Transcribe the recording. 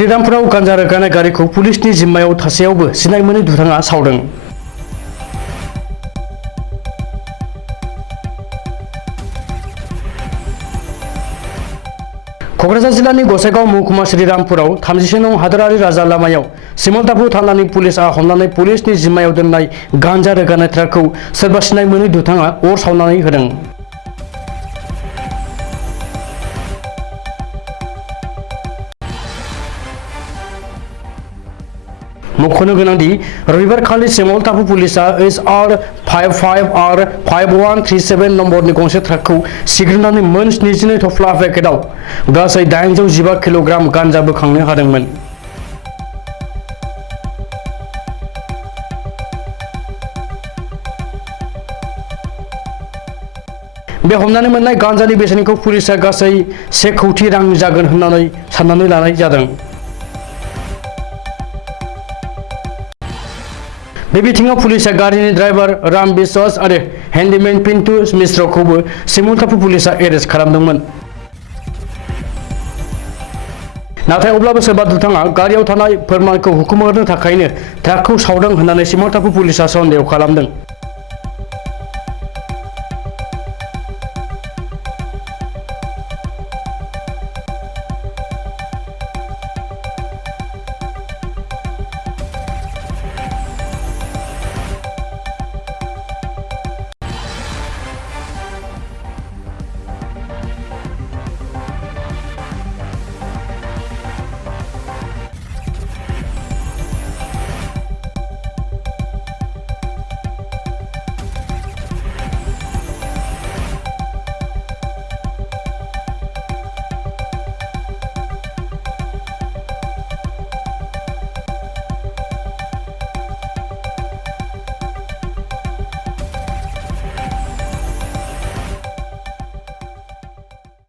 श्रीरामपुराव गांजा रोगानाय गारिखौ पुलिसनि जिम्मायाव थासेयावबो सिनाय मोनै दुथाङा सावदों। क'क्राझार जिल्लानि गसाइगाव महकुमा श्रीरामपुराव 37 नं हादोरारि राजा लामायाव सिमलताफु थानानि पुलिसआ हमनानै पुलिसनि जिम्मायाव दोननाय गांजा रोगानाय ट्राकखौ सोरबा सिनाय मोनै दुथाङा अर सावनानै होदों। मख'नो गोनांदि रबिबारखालि सिमलताफु पुलिसआ HR 55R 5137 नम्बरनि गंसे ट्राकखौ सिग्रोमनानै मोन 72 थफ्ला पेकेटआव गासै 815 किल'ग्राम गांजा बोखांनो हादोंमोन। बे हमनानै मोननाय गांजानि बेसेनखौ पुलिसआ गासै 1 कौटि रां जागोन होननानै साननानै लानाय जादों। बे बिथिङाव पुलिसआ गारिनि ड्राइभार राम बिश्वास आरो हेन्डीमेन पिन्टू मिश्रखौबो सिमलताफु पुलिसआ एरेस्ट खालामदोंमोन। नाथाय अब्लाबो सोरबा दुथाङा गारियाव थानाय फोरमानखौ हुखुमोरनो थाखायनो ट्राकखौ सावदों होननानै सिमलताफु पुलिसआ सन्देह खालामदों।